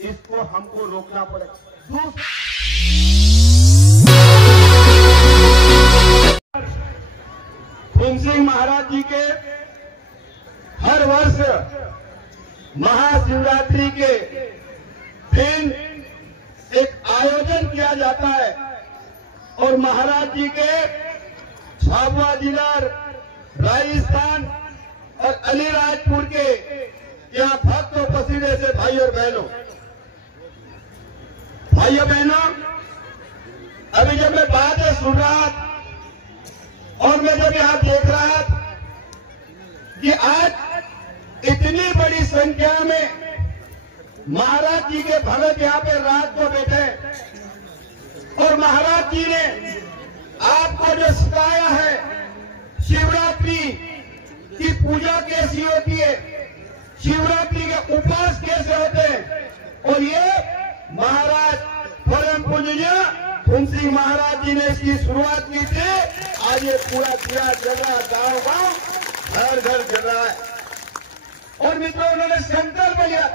इसको हमको रोकना पड़ेगा। भीम सिंह महाराज जी के हर वर्ष महाशिवरात्रि के दिन एक आयोजन किया जाता है और महाराज जी के झाबुआ जिला, राजस्थान और अलीराजपुर के यहाँ भक्त उपस्थित ऐसे भाई और बहनों, अभी जब मैं बातें सुन रहा और मैं जब यहां देख रहा कि आज इतनी बड़ी संख्या में महाराज जी के भगत यहां पे रात को बैठे और महाराज जी ने आपको जो सिखाया है शिवरात्रि की पूजा कैसी होती है, शिवरात्रि के उपवास कैसे होते हैं, और ये महाराज परम पूज्य भीम सिंह महाराज जी ने इसकी शुरुआत की थी। आज ये पूरा चल रहा, गांव घर घर चल रहा है। और मित्रों, उन्होंने संकल्प लिया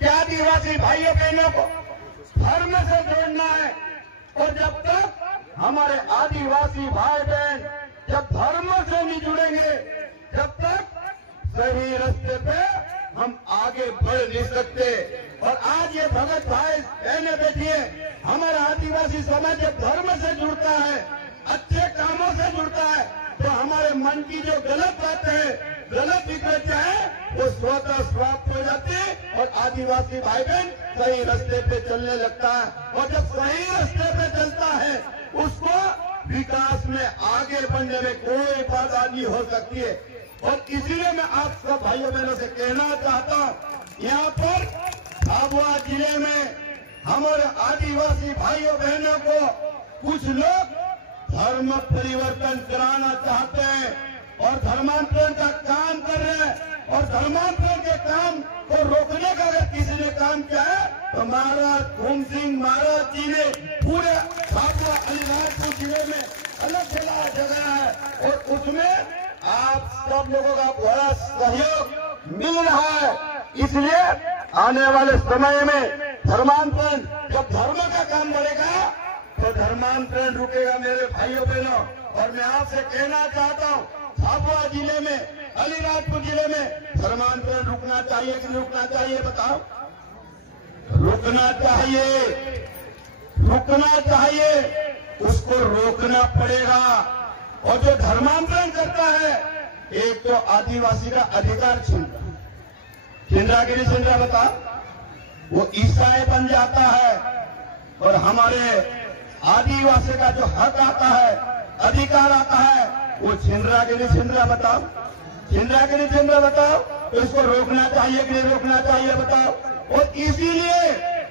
कि आदिवासी भाइयों बहनों को धर्म से जोड़ना है और जब तक हमारे आदिवासी भाई बहन जब धर्म से नहीं जुड़ेंगे, जब तक सही रास्ते पे हम आगे बढ़ नहीं सकते। और आज ये भगत भाई बहने बैठी है, हमारा आदिवासी समाज जब धर्म से जुड़ता है, अच्छे कामों से जुड़ता है, तो हमारे मन की जो गलत बातें हैं, गलत विकृतियां हैं, वो स्वतः समाप्त हो जाती है और आदिवासी भाई बहन सही रास्ते पे चलने लगता है। और जब सही रास्ते पे चलता है, उसको विकास में आगे बढ़ने में कोई बाधा नहीं हो सकती है। और इसीलिए मैं आप सब भाइयों बहनों से कहना चाहता हूं, यहाँ पर झाबुआ जिले में हमारे आदिवासी भाइयों बहनों को कुछ लोग धर्म परिवर्तन कराना चाहते हैं और धर्मांतरण का काम कर रहे हैं। और धर्मांतरण के काम को रोकने का अगर किसी ने काम किया है तो महाराज भीम सिंह महाराज जी ने पूरे झाबुआ अलीराजपुर जिले में अलग अलग जगह है और उसमें आप सब लोगों का बड़ा सहयोग मिल रहा है। इसलिए आने वाले समय में धर्मांतरण, जब धर्म का काम बढ़ेगा तो धर्मांतरण रुकेगा मेरे भाइयों बहनों। और मैं आपसे कहना चाहता हूं, झाबुआ जिले में, अलीराजपुर जिले में धर्मांतरण रुकना चाहिए कि नहीं रुकना चाहिए, बताओ? रुकना चाहिए, रुकना चाहिए, उसको रोकना पड़ेगा। और जो धर्मांतरण करता है, एक तो आदिवासी का अधिकार छीन रहा कि नहीं छीन रहा, बता? वो ईसाई बन जाता है और हमारे आदिवासी का जो हक आता है, अधिकार आता है, वो छीन रहा कि नहीं छीन रहा, बताओ? छीन रहा कि नहीं छीन रहा, बताओ? तो इसको रोकना चाहिए कि नहीं रोकना चाहिए, बताओ? और इसीलिए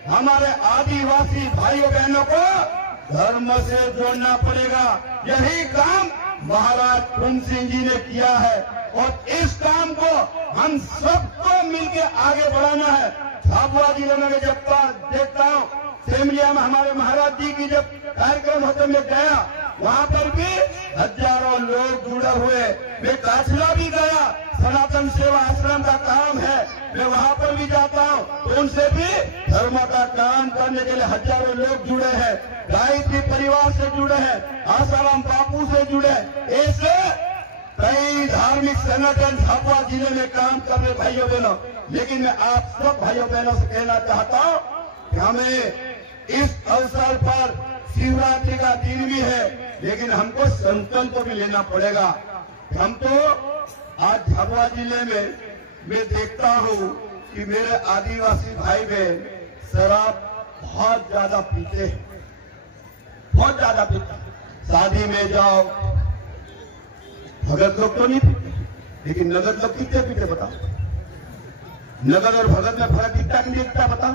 हमारे आदिवासी भाइयों बहनों को धर्म से जोड़ना पड़ेगा। यही काम महाराज भीम सिंह जी ने किया है और इस काम को हम सबको मिलकर आगे बढ़ाना है। झाबुआ जिले में जब देखता हूँ, सेमलिया में हमारे महाराज जी की जब कार्यक्रम होते मैं गया, वहाँ पर भी हजारों लोग जुड़े हुए। मैं काछला भी गया, सनातन सेवा आश्रम का काम है, मैं वहाँ पर भी जाता हूँ, तो उनसे भी धर्म का काम करने के लिए हजारों लोग जुड़े हैं। गायत्री परिवार से जुड़े हैं, आसाराम बापू से जुड़े, ऐसे कई धार्मिक संगठन झाबुआ जिले में काम कर रहे भाइयों बहनों। लेकिन मैं आप सब भाइयों बहनों से कहना चाहता हूँ कि हमें इस अवसर पर शिवरात्रि का दिन भी है, लेकिन हमको संकल्प भी लेना पड़ेगा। हम तो आज झाबुआ जिले में मैं देखता हूँ कि मेरे आदिवासी भाई बहन शराब बहुत ज्यादा पीते हैं, बहुत ज्यादा पीते। शादी में जाओ, भगत लोग तो नहीं पीते, लेकिन नगद लोग पीते पीते, बताओ? नगद और भगत में फर्क दिखता कि नहीं दिखता, बताओ?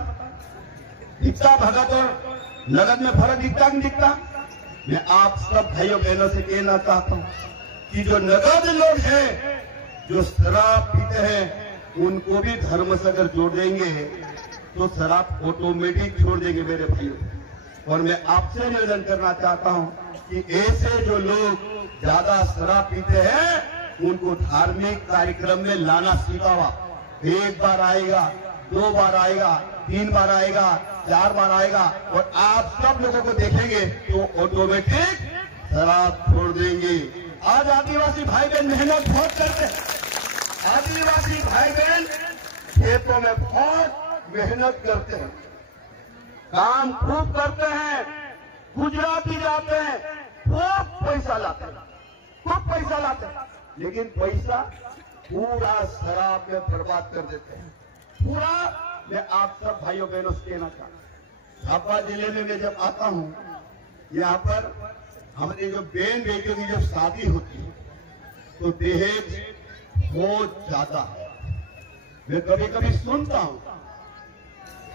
दिखता? भगत और नगद में फर्क दिखता कि नहीं दिखता? मैं आप सब भाइयों बहनों से कहना चाहता हूं कि जो नगद लोग हैं, जो शराब पीते हैं, उनको भी धर्म से अगर जोड़ देंगे तो शराब ऑटोमेटिक छोड़ देंगे मेरे भाइयों। और मैं आपसे निवेदन करना चाहता हूं कि ऐसे जो लोग ज्यादा शराब पीते हैं, उनको धार्मिक कार्यक्रम में लाना सीखावा। एक बार आएगा, 2 बार आएगा, 3 बार आएगा, 4 बार आएगा और आप सब लोगों को देखेंगे तो ऑटोमेटिक शराब छोड़ देंगे। आज आदिवासी भाई बहन मेहनत बहुत करते हैं। आदिवासी भाई बहन खेतों में बहुत मेहनत करते हैं, काम खूब करते हैं, गुजराती जाते हैं, खूब पैसा लाते हैं, खूब पैसा लाते हैं, लेकिन पैसा पूरा शराब में बर्बाद कर देते हैं। पूरा मैं आप सब भाइयों बहनों से कहना चाहता हूं, झाबुआ जिले में मैं जब आता हूं, यहाँ पर हमारे जो बहन बेटियों की जब शादी होती है तो दहेज बहुत ज्यादा है। मैं कभी कभी सुनता हूं,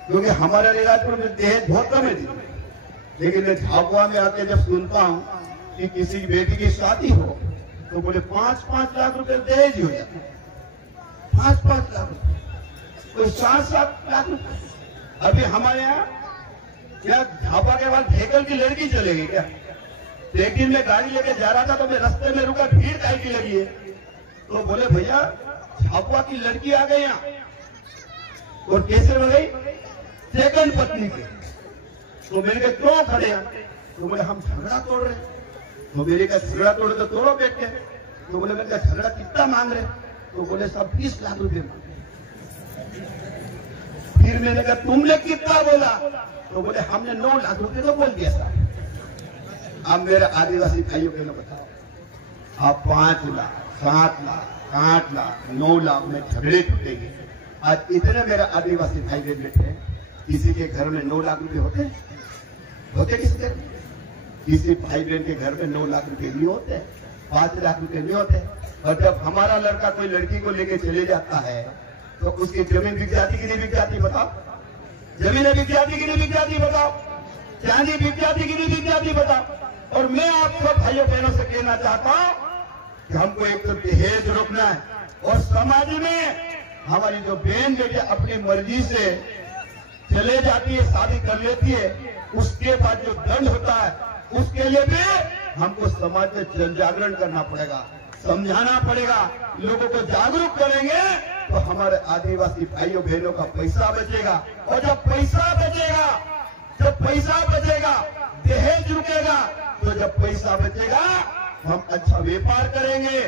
क्योंकि हमारे अलीराजपुर में दहेज बहुत कम है, लेकिन मैं झाबुआ में आके जब सुनता हूं कि किसी की बेटी की शादी हो तो बोले 5-5 लाख रुपए दहेज हो जाते, 5-5 लाख रुपए, कोई 7-7 लाख रुपए। अभी हमारे यहाँ क्या झाबुआ के बाद ढेकल की लड़की चलेगी क्या? लेकिन मैं गाड़ी लेके जा रहा था तो मैं रास्ते में रुका, भीड़ काहे की लगी है, तो बोले भैया झाबुआ की लड़की आ गई यहाँ। और कैसे हो गई? सेकंड पत्नी की। तो मैंने कहा क्यों खड़े हैं? तो बोले हम झगड़ा तोड़ रहे। तो मेरे का झगड़ा तोड़े तो तोड़ो बैठ के। तो बोले मैंने कहा झगड़ा कितना मांग रहे? तो बोले सब 20 लाख रुपए मांगे। फिर मैंने कहा तुमने कितना बोला? तो बोले हमने 9 लाख रुपए तो बोल दिया था। अब मेरे आदिवासी भाइयों बहनों बताओ, आप 5 लाख, 7 लाख, 8 लाख, 9 लाख में झगड़े टूटेंगे। आज इतने मेरे आदिवासी भाई बहन बैठे हैं, किसी के घर में 9 लाख रुपए होते किसी घर में? किसी भाई बहन के घर में 9 लाख रुपए नहीं होते, 5 लाख रुपए नहीं होते। और जब हमारा लड़का कोई लड़की को लेके चले जाता है तो उसकी जमीन बिक जाती कि नहीं बिक जाती बताओ? जमीनें बिक जाती कि नहीं बिक जाती बताओ? चांदी बिक जाती कि नहीं बिक जाती बताओ? और मैं आप सब भाइयों बहनों से कहना चाहता हूं कि हमको एक तो दहेज रोकना है, और समाज में हमारी जो बहन बेटियां अपनी मर्जी से चले जाती है, शादी कर लेती है, उसके बाद जो दंड होता है उसके लिए भी हमको समाज में जन जागरण करना पड़ेगा, समझाना पड़ेगा, लोगों को जागरूक करेंगे तो हमारे आदिवासी भाइयों बहनों का पैसा बचेगा। और जब पैसा बचेगा दहेज रुकेगा। तो जब पैसा बचेगा हम अच्छा व्यापार करेंगे,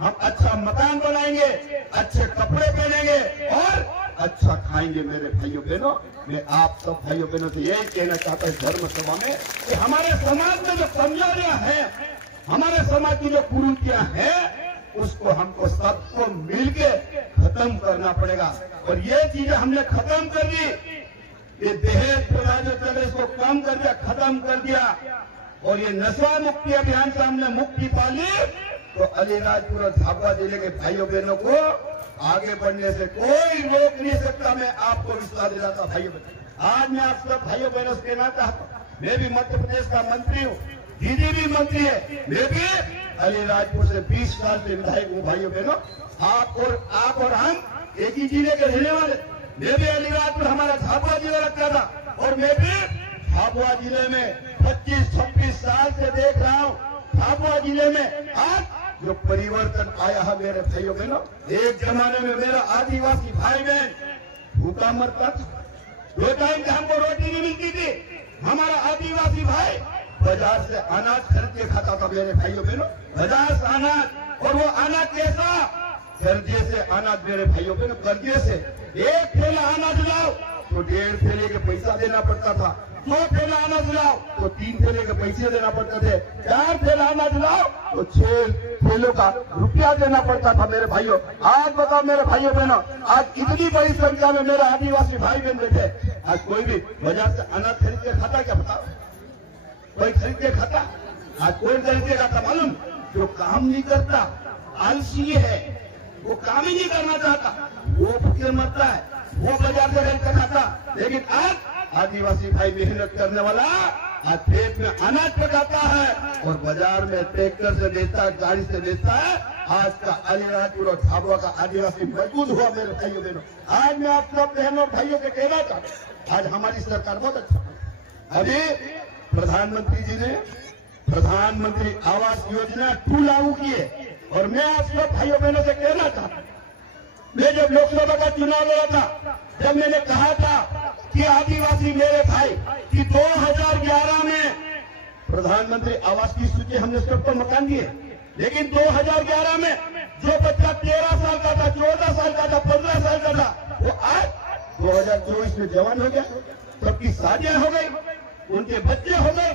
हम अच्छा मकान बनाएंगे, अच्छे कपड़े पहनेंगे और अच्छा खाएंगे। मेरे भाइयों बहनों, मैं आप सब भाइयों बहनों से यही कहना चाहता हूं धर्म सभा में कि हमारे समाज में जो कमजोरियां हैं, हमारे समाज की जो कुरीतियां हैं, उसको हमको सबको मिलके खत्म करना पड़ेगा। और ये चीजें हमने खत्म कर दी, ये दहेज प्रथा जो चल रही इसको कम कर दिया, खत्म कर दिया। और ये नशा मुक्ति अभियान से हमने मुक्ति पा ली, तो अलीराजपुर और झाबुआ जिले के भाइयों बहनों को आगे बढ़ने से कोई रोक नहीं सकता। मैं आपको विश्वास दिलाता भाइयों बहनों। आज मैं आप सब भाइयों बहनों से कहना चाहता हूँ, मैं भी मध्य प्रदेश का मंत्री हूँ, दीदी भी मंत्री है, मैं भी अलीराजपुर से 20 साल से विधायक हूँ। भाइयों बहनों, आप और हम एक ही जिले के रहने वाले। मैं भी अलीराजपुर हमारा झाबुआ जिला लगता था, और मैं भी झाबुआ जिले में 25-26 साल से देख रहा हूँ। झाबुआ जिले में आज जो परिवर्तन आया है मेरे भाइयों बहनों, एक जमाने में मेरा आदिवासी भाई बहन भूखा मरता था, 2 टाइम की हमको रोटी नहीं मिलती थी। हमारा आदिवासी भाई बाजार से अनाज खरीद के खाता था। मेरे भाइयों बहनों, बाजार से अनाज, और वो अनाज कैसा? कर्जे से अनाज। मेरे भाइयों बहनों, कर्जे से 1 थैला अनाज लाओ तो 1.5 थैले के पैसा देना पड़ता था, 2 थैला अनाज लाओ तो 3 थैले के पैसे देना पड़ते थे, 4 थैला अनाज लाओ तो 6 थैलों का रुपया देना पड़ता था। मेरे भाइयों, आज बताओ मेरे भाइयों बहनों, आज इतनी बड़ी संख्या में मेरे आदिवासी भाई बहन बैठे, आज कोई भी बाजार से अनाज खरीद के खाता क्या? बताओ, कोई खरीद के खाता? आज कोई खरीद के खाता मालूम? जो काम नहीं करता, आलसी है, वो काम ही नहीं करना चाहता, वो भूखे मरता है, वो बाजार से खरीद कर खाता। लेकिन आज आदिवासी भाई मेहनत करने वाला आज खेत में अनाज पकाता है और बाजार में ट्रैक्टर से बेचता है, गाड़ी से बेचता है। आज का अलीराजपुर और झाबुआ का आदिवासी मजबूत हुआ। मेरे भाइयों बहनों, आज मैं आप सब बहनों और भाइयों को कहना चाहता हूं, आज हमारी सरकार बहुत अच्छा है। अभी प्रधानमंत्री जी ने प्रधानमंत्री आवास योजना 2 लागू की है। और मैं आप सब भाइयों बहनों से कहना चाहता हूं, मैं जब लोकसभा का चुनाव लड़ा था, जब मैंने कहा था कि आदिवासी मेरे भाई कि 2011 में प्रधानमंत्री आवास की सूची हमने सबको मकान दिए, लेकिन 2011 में जो बच्चा 13 साल का था, 14 साल का था, 15 साल का था, वो आज 2024 में जवान हो गया, सबकी शादियां हो गई, उनके बच्चे हो गए,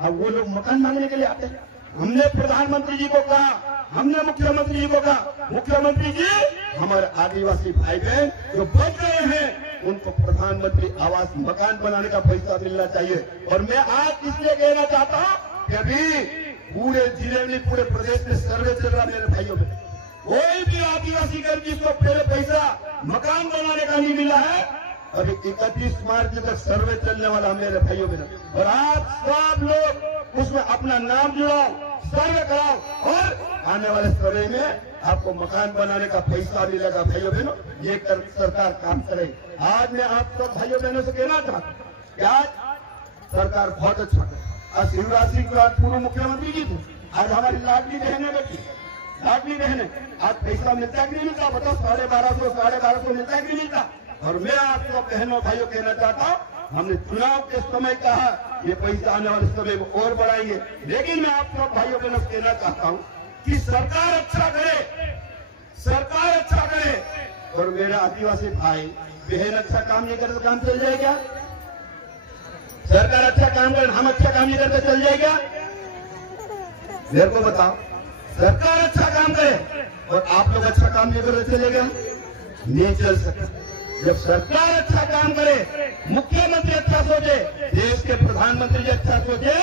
अब वो लोग मकान मांगने के लिए आते हैं। हमने प्रधानमंत्री जी को कहा, हमने मुख्यमंत्री जी को कहा, मुख्यमंत्री जी हमारे आदिवासी भाई बहन जो बच गए हैं उनको प्रधानमंत्री आवास मकान बनाने का पैसा मिलना चाहिए। और मैं आज इसलिए कहना चाहता हूं कि अभी पूरे जिले में, पूरे प्रदेश में सर्वे चल रहा मेरे भाइयों में, कोई भी आदिवासी घर जिसको पहले पैसा मकान बनाने का नहीं मिला है, अभी 31 मार्च तक सर्वे चलने वाला मेरे भाइयों बहनों। और आप सब लोग उसमें अपना नाम जुड़ाओ, सर्वे कराओ और आने वाले समय में आपको मकान बनाने का पैसा मिलेगा भाइयों बहनों। ये सरकार काम करे। आज मैं आप सब भाइयों बहनों से कहना चाहता हूँ कि आज सरकार बहुत अच्छा करे। आज शिवराज सिंह चौहान पूर्व मुख्यमंत्री जी थे, आज हमारी लाडली बहने बेटी, लाडली बहने, आज पैसा मिलता है कि नहीं मिलता? बताओ, 1250 मिलता है कि नहीं मिलता? और मैं आप सब बहनों भाइयों कहना चाहता हूँ, हमने चुनाव के समय कहा ये पैसा आने वाले समय में और बढ़ाएंगे, लेकिन मैं आप सब भाइयों बहनों से कहना चाहता हूँ कि सरकार अच्छा करे, सरकार अच्छा करे। और मेरा आदिवासी भाई बहन अच्छा काम नहीं करे तो काम चल जाएगा? सरकार अच्छा काम करे, हम अच्छा काम नहीं करते चल जाएगा? मेरे को बताओ, सरकार अच्छा काम करे और आप लोग अच्छा काम नहीं करते चलेगा? नहीं चल सकता। जब सरकार अच्छा काम करे, मुख्यमंत्री अच्छा सोचे, देश के प्रधानमंत्री जी अच्छा सोचे,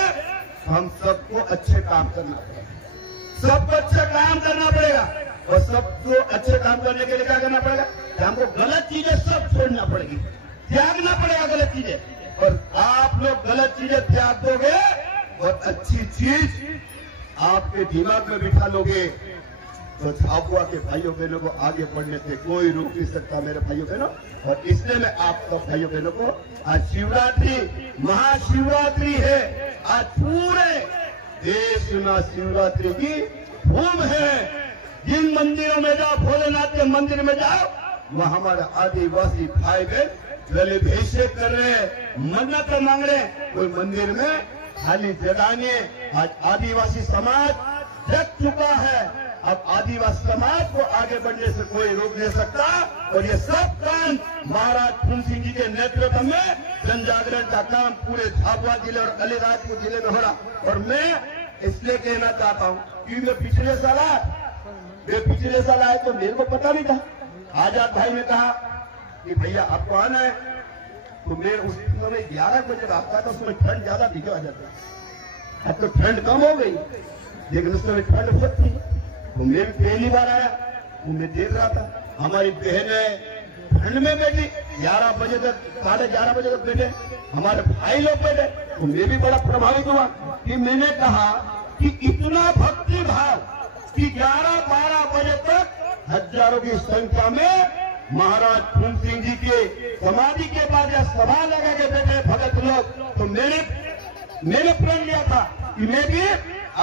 हम सबको अच्छे काम करना पड़ेगा, सबको अच्छा काम करना पड़ेगा। और सबको अच्छे काम करने के लिए क्या करना पड़ेगा? कि हमको गलत चीजें सब छोड़ना पड़ेगी, त्यागना पड़ेगा गलत चीजें। और आप लोग गलत चीजें त्याग दोगे और अच्छी चीज आपके दिमाग में बिठा लोगे तो झाबुआ के भाइयों बहनों को आगे बढ़ने से कोई रोक नहीं सकता मेरे भाइयों बहनों। और इसलिए मैं आप सब भाइयों बहनों को, आज शिवरात्रि, महाशिवरात्रि है, आज पूरे देश में शिवरात्रि की धूम है। जिन मंदिरों में जाओ, भोलेनाथ के मंदिर में जाओ, वह हमारे आदिवासी भाई बहन जलाभिषेक कर रहे हैं, मन्नत मांग रहे हैं। कोई मंदिर में खाली जगाने, आज आदिवासी समाज जग चुका है, अब आदिवासी समाज को आगे बढ़ने से कोई रोक नहीं सकता। और ये सब काम महाराज फूल सिंह जी के नेतृत्व में जन जागरण का काम पूरे झाबुआ जिले और अलीराजपुर जिले में हो रहा। और मैं इसलिए कहना चाहता हूँ कि मैं पिछले साल आए तो मेरे को पता नहीं था। आजाद भाई ने कहा कि भैया आपको आना है, तो मैं उस समय 11 बजे आता था, उसमें ठंड ज्यादा थी, क्यों आ जाता? अब तो ठंड कम हो गई, लेकिन उस समय ठंड बहुत थी। तो मैं भी पहली बार आया, तो मैं देख रहा था हमारी बहनें ठंड में बैठी, 11 बजे तक, 11:30 बजे तक बैठे, हमारे भाई लोग बैठे। तो मैं भी बड़ा प्रभावित हुआ कि मैंने कहा कि इतना भक्ति भाव कि 11-12 बजे तक हजारों की संख्या में महाराज फूल सिंह जी के समाधि के बाद या सभा लगा के बैठे भगत लोग। तो मैंने प्रण लिया था कि मैं भी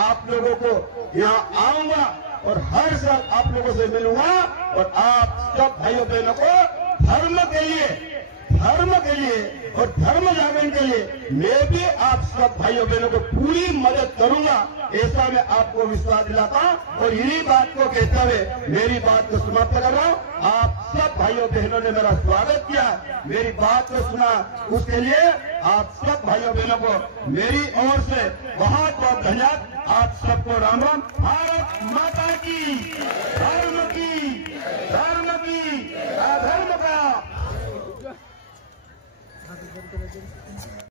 आप लोगों को यहाँ आऊंगा और हर साल आप लोगों से मिलूंगा और आप सब भाइयों बहनों को धर्म के लिए और धर्म जागरण के लिए मैं भी आप सब भाइयों बहनों को पूरी मदद करूंगा, ऐसा मैं आपको विश्वास दिलाता हूं। और यही बात को कहते हुए मेरी बात को समाप्त कर रहा हूं। आप सब भाइयों बहनों ने मेरा स्वागत किया, मेरी बात को सुना, उसके लिए आप सब भाइयों बहनों को मेरी ओर से बहुत बहुत धन्यवाद। आप सबको राम राम। भारत माता की।